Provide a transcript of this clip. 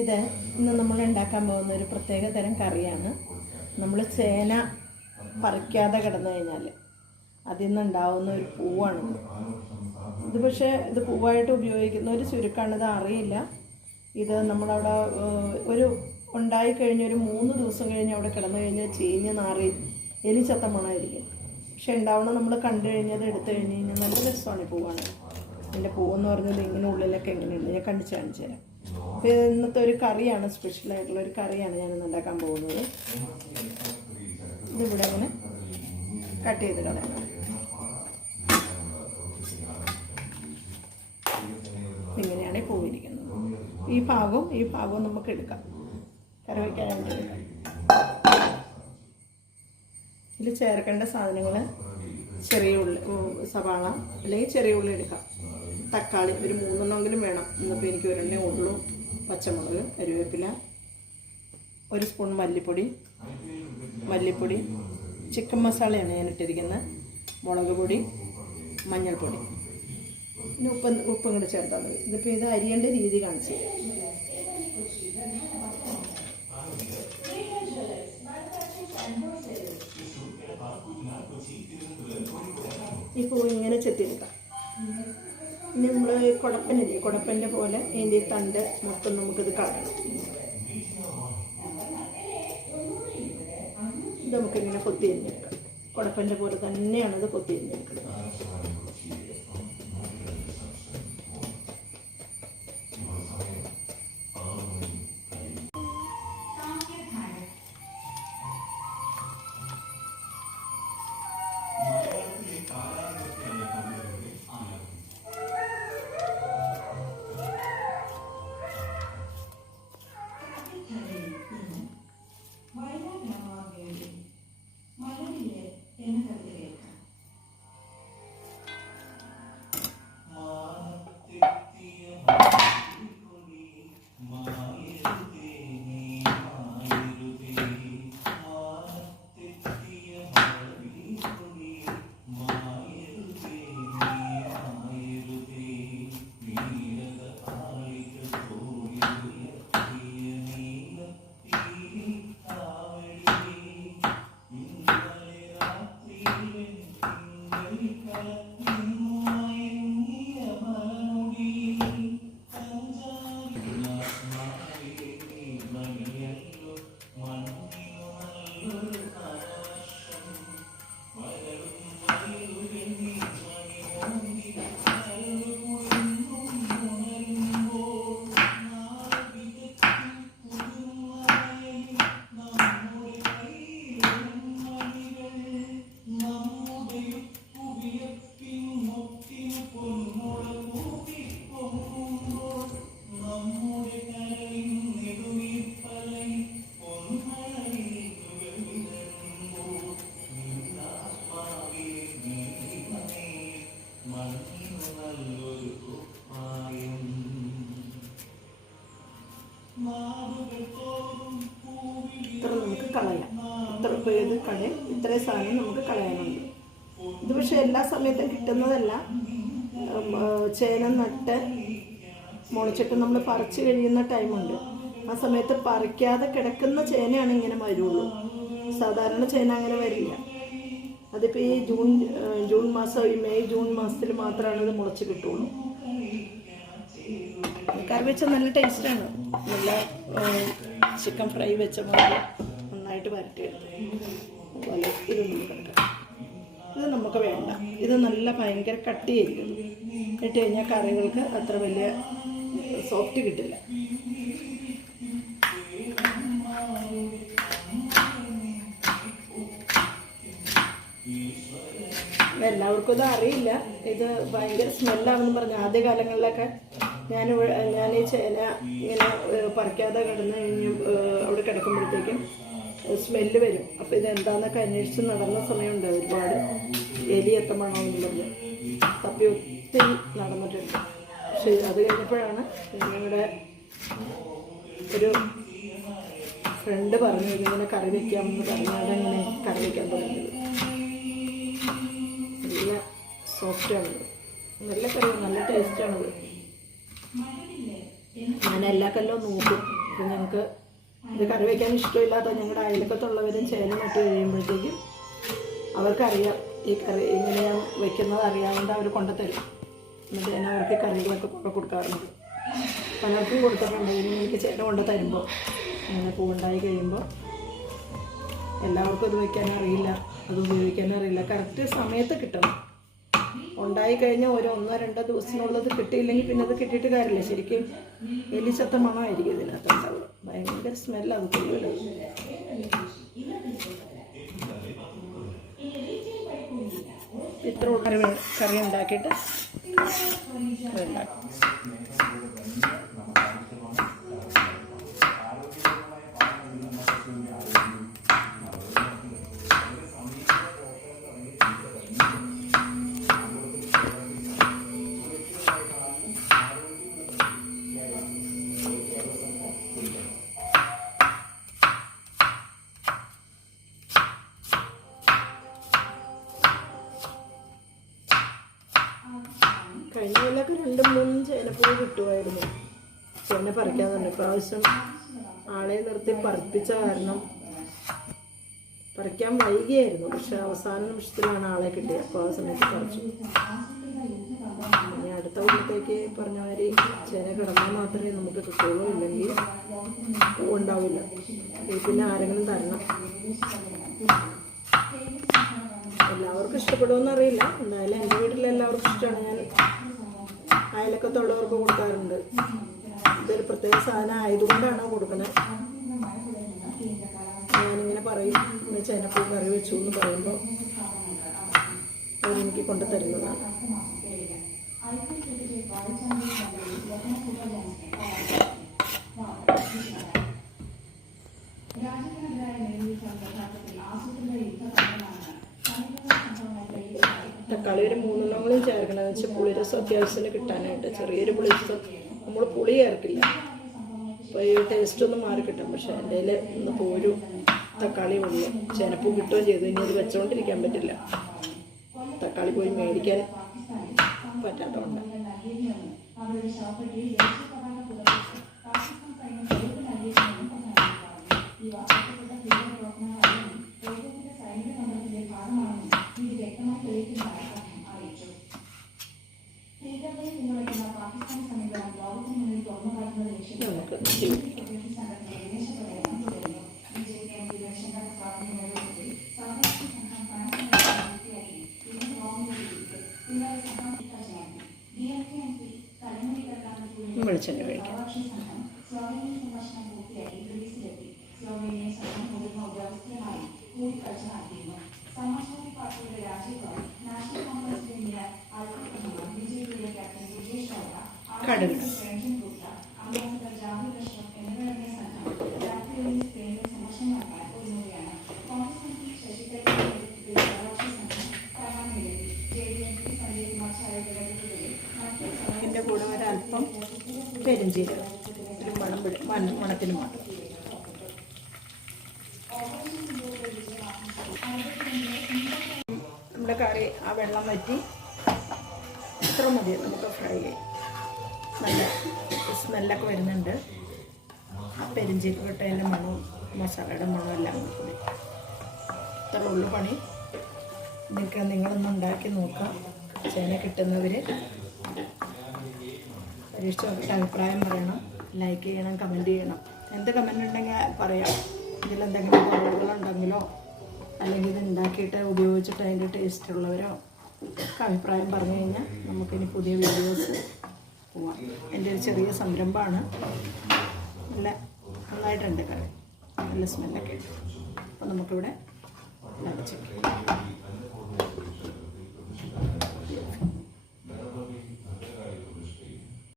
ഇത് ഇന്ന് നമ്മൾ ഉണ്ടാക്കാൻ പോകുന്ന ഒരു പ്രത്യേക തരം കറിയാണ്. നമ്മൾ ചേന പറിക്കാതെ കിടന്നു കഴിഞ്ഞാൽ അതിൽ നിന്നുണ്ടാവുന്ന ഒരു പൂവാണ് ഇത്. പക്ഷേ ഇത് പൂവായിട്ട് ഉപയോഗിക്കുന്ന ഒരു ചുരുക്കമാണ്, ഇത് അറിയില്ല. ഇത് നമ്മളവിടെ ഒരു ഉണ്ടായിക്കഴിഞ്ഞൊരു 3 ദിവസം കഴിഞ്ഞ് അവിടെ കിടന്നു കഴിഞ്ഞാൽ ചീഞ്ഞ് നാറി എലിച്ചത്ത മണമായിരിക്കും. പക്ഷെ ഉണ്ടാവണം നമ്മൾ കണ്ടു കഴിഞ്ഞത് എടുത്തു കഴിഞ്ഞ് കഴിഞ്ഞാൽ നല്ല രസമാണ് ഈ പൂവാണ്. എൻ്റെ പൂവെന്ന് പറഞ്ഞത് ഇങ്ങനെ ഉള്ളിലൊക്കെ എങ്ങനെയുണ്ട് ഞാൻ കാണിച്ചു തരാം. അപ്പോൾ ഇന്നത്തെ ഒരു കറിയാണ്, സ്പെഷ്യലായിട്ടുള്ള ഒരു കറിയാണ് ഞാനിന്ന് ഉണ്ടാക്കാൻ പോകുന്നത്. ഇതിവിടെ ഇങ്ങനെ കട്ട് ചെയ്ത് കളയണം. ഇങ്ങനെയാണ് ഈ പൂവിരിക്കുന്നത്. ഈ ഭാഗവും നമുക്ക് എടുക്കാം, കറി വയ്ക്കാൻ വേണ്ടി എടുക്കാം. ഇതിൽ ചേർക്കേണ്ട സാധനങ്ങൾ ചെറിയ ഉള്ളി, സവാള അല്ലെങ്കിൽ ചെറിയ ഉള്ളി എടുക്കാം. തക്കാളി ഒരു 3 എണ്ണമെങ്കിലും വേണം. ഇന്നിപ്പോൾ എനിക്ക് 1 ഉള്ളൂ. പച്ചമുളക്, കറിവേപ്പില, 1 സ്പൂൺ മല്ലിപ്പൊടി, ചിക്കൻ മസാലയാണ് ഞാൻ ഇട്ടിരിക്കുന്നത്, മുളക് പൊടി, മഞ്ഞൾപ്പൊടി, പിന്നെ ഉപ്പും കൂടെ ചേർത്താൽ മതി. ഇതിപ്പോൾ ഇത് അരിയേണ്ട രീതി കാണിച്ചു. ഇപ്പോൾ ഇങ്ങനെ ചെത്തിയെടുക്കാം. ഇനി നമ്മൾ കുടപ്പനില്ലേ, കുടപ്പൻ്റെ പോലെ ഇതിൻ്റെ തണ്ട് മൊത്തം നമുക്കിത് കളയണം. ഇത് നമുക്കിങ്ങനെ കൊത്തി അരിഞ്ഞെടുക്കാം. കുടപ്പൻ്റെ പോലെ തന്നെയാണ് ഇത് കൊത്തി അരിഞ്ഞെടുക്കുന്നത്. ഇത്ര നമുക്ക് കളയാം. ഇത്രയും സാധനം നമുക്ക് കളയാനുണ്ട്. ഇത് പക്ഷേ എല്ലാ സമയത്തും കിട്ടുന്നതല്ല. ചേന നട്ട് മുളച്ചിട്ട് നമ്മൾ പറിച്ച് കഴിയുന്ന ടൈമുണ്ട്. ആ സമയത്ത് പറിക്കാതെ കിടക്കുന്ന ചേനയാണ് ഇങ്ങനെ വരുള്ളൂ. സാധാരണ ചേന അങ്ങനെ വരില്ല. അതിപ്പോൾ ഈ ജൂൺ മാസം, ഈ മെയ് ജൂൺ മാസത്തിൽ മാത്രമാണ് ഇത് മുളച്ച് കിട്ടുള്ളൂ. കറി വെച്ചാൽ നല്ല ടേസ്റ്റാണ്. നല്ല ചിക്കൻ ഫ്രൈ വെച്ച പോലെ നന്നായിട്ട് വരട്ടിയെടുത്ത് അതുപോലെ ഇത് നമുക്ക് എടുക്കാം. ഇത് നമുക്ക് വേണ്ട. ഇത് നല്ല ഭയങ്കര കട്ടിയായിരിക്കും. ഇട്ട് കഴിഞ്ഞാൽ കറികൾക്ക് അത്ര വലിയ സോഫ്റ്റ് കിട്ടില്ല. എല്ലാവർക്കും ഇത് അറിയില്ല. ഇത് ഭയങ്കര സ്മെല്ലാണെന്ന് പറഞ്ഞു. ആദ്യ കാലങ്ങളിലൊക്കെ ഞാൻ ഈ ചേന ഇങ്ങനെ പറിക്കാതെ കിടന്ന് കഴിഞ്ഞ് അവിടെ കിടക്കുമ്പോഴത്തേക്കും സ്മെല്ല് വരും. അപ്പോൾ ഇതെന്താണെന്നൊക്കെ അന്വേഷിച്ച് നടന്ന സമയമുണ്ട്. ഒരുപാട് എലിയെത്ത മണമെന്ന് പറഞ്ഞ് തപ്പി ഒത്തിരി നടന്നിട്ടുണ്ട്. പക്ഷേ അത് കഴിഞ്ഞപ്പോഴാണ് ഞങ്ങളുടെ ഒരു ഫ്രണ്ട് പറഞ്ഞു ഇങ്ങനെ കറി വയ്ക്കാമെന്ന് പറഞ്ഞാൽ ഇങ്ങനെ കറി വയ്ക്കാൻ തുടങ്ങിയത്. നല്ല സോഫ്റ്റാണത്, നല്ല കറിയാണ്, നല്ല ടേസ്റ്റാണത്. ഞാൻ എല്ലാ കൊല്ലവും നോക്കും അപ്പോൾ ഞങ്ങൾക്ക് ഇത് കറി വയ്ക്കാൻ ഇഷ്ടമില്ലാത്ത ഞങ്ങളുടെ അയൽക്കത്തുള്ളവരും ചേന നട്ട് കഴിയുമ്പോഴത്തേക്കും അവർക്കറിയാം ഈ കറി ഇങ്ങനെ ഞാൻ വയ്ക്കുന്നത് അറിയാവുന്നത് അവർ കൊണ്ടുതരും. എന്നിട്ട് ഞാൻ അവർക്ക് കറികളൊക്കെ കൊടുക്കാറുണ്ട്. പലർക്കും കൊടുത്തിട്ടുണ്ട്. ഇനി എനിക്ക് ചേന കൊണ്ട് തരുമ്പോൾ അങ്ങനെ പൂവുണ്ടായി കഴിയുമ്പോൾ എല്ലാവർക്കും അത് വയ്ക്കാൻ അറിയില്ല, അത് ഉപയോഗിക്കാൻ അറിയില്ല. കറക്റ്റ് സമയത്ത് കിട്ടണം. ഉണ്ടായിക്കഴിഞ്ഞാൽ ഒരു 1-2 ദിവസത്തിനുള്ളത് കിട്ടിയില്ലെങ്കിൽ പിന്നെ അത് കിട്ടിയിട്ട് കാര്യമില്ല. ശരിക്കും എലിച്ചത്ത മണമായിരിക്കും ഇതിനകത്തുണ്ടാവുക. ഭയങ്കര സ്മെല്ലാണ്, അത് കൊള്ളില്ല. ഇത്ര കറി ഉണ്ടാക്കിയിട്ട് ഉണ്ടാക്കും. കഴിഞ്ഞ കൊല്ലമൊക്കെ 2-3 ചേനപ്പൂ കിട്ടുമായിരുന്നു. ചേന പറിക്കാൻ തന്നെ പ്രാവശ്യം ആളെ നിർത്തി പറിപ്പിച്ച കാരണം പറിക്കാൻ വൈകിയായിരുന്നു. പക്ഷെ അവസാന നിമിഷത്തിലാണ് ആളെ കിട്ടിയത്. അപ്പോൾ ആ സമയത്ത് പറിച്ചു. ഇനി അടുത്ത കൊല്ലത്തേക്ക് പറഞ്ഞ മാതിരി ചേന കിടന്നാൽ മാത്രമേ നമുക്ക് കിട്ടുള്ളൂ, ഇല്ലെങ്കിൽ പൂവുണ്ടാവില്ല. പിന്നെ ആരെങ്കിലും തരണം. എല്ലാവർക്കും ഇഷ്ടപ്പെടുമെന്ന് അറിയില്ല. എന്തായാലും എൻ്റെ വീട്ടിൽ എല്ലാവർക്കും ഇഷ്ടമാണ്. ഞാൻ അയലക്കത്തുള്ളവർക്ക് കൊടുക്കാറുണ്ട്. ഇതൊരു പ്രത്യേക സാധനം ആയതുകൊണ്ടാണ് കൊടുക്കുന്നത്. ഞാനിങ്ങനെ പറയും, ചേനപ്പൂ കറി വെച്ചു എന്ന് പറയുമ്പോൾ അവരെനിക്ക് കൊണ്ടു തരുന്നതാണ്. തക്കാളി ഒരു 3 ചേർക്കണം. വെച്ചാൽ പുളിരസം അത്യാവശ്യത്തിന് കിട്ടാനായിട്ട്. ചെറിയൊരു പുളിരസം, നമ്മൾ പുളി ചേർക്കില്ല. അപ്പോൾ ഈ ടേസ്റ്റ് ഒന്ന് മാറി കിട്ടും. പക്ഷേ എൻ്റെ കയ്യിൽ ഇന്നിപ്പോൾ ഒരു തക്കാളി ഉള്ളു. ചേനപ്പൂ കിട്ടുകയും ചെയ്തു. ഇനി അത് വെച്ചുകൊണ്ടിരിക്കാൻ പറ്റില്ല. തക്കാളി പോയി മേടിക്കാൻ പറ്റാത്തതുകൊണ്ട്. വെളിച്ചെണ്ണ കഴിക്കാം. കടുക് ഇതിൻ്റെ കൂടെ ഒരല്പം പെരുംജീരകം, ഒരു മണത്തിന് മാത്രം. നമ്മുടെ കറി ആ വെള്ളം വറ്റി ഇത്ര മതി. നമുക്ക് ഫ്രൈ ചെയ്യാം. നല്ല സ്മെല്ലൊക്കെ വരുന്നുണ്ട്. പെരുംജീരകട്ടതിൻ്റെ മണവും മസാലയുടെ മണവും എല്ലാം കൂടി. ഇത്ര ഉള്ളു പണി. നിങ്ങളൊന്ന് ഉണ്ടാക്കി നോക്കാം. ചേന കിട്ടുന്നവർ പരീക്ഷിച്ച് നോക്കിയിട്ട് അഭിപ്രായം പറയണം. ലൈക്ക് ചെയ്യണം, കമൻറ്റ് ചെയ്യണം. എന്ത് കമൻറ്റ് ഉണ്ടെങ്കിൽ പറയാം. ഇതിലെന്തെങ്കിലും കുറവുകളുണ്ടെങ്കിലോ അല്ലെങ്കിൽ ഇത് ഉണ്ടാക്കിയിട്ട് ഉപയോഗിച്ചിട്ട് അതിൻ്റെ ടേസ്റ്റ് ഉള്ളവരോ ഒക്കെ അഭിപ്രായം പറഞ്ഞു കഴിഞ്ഞാൽ നമുക്കിനി പുതിയ വീഡിയോസ് പോവാം. എൻ്റെ ഒരു ചെറിയ സംരംഭമാണ്. നന്നായിട്ടുണ്ട് കറി. നല്ല സ്മെല്ലൊക്കെ ഉണ്ട്. അപ്പോൾ നമുക്കിവിടെ ലഭിച്ചു.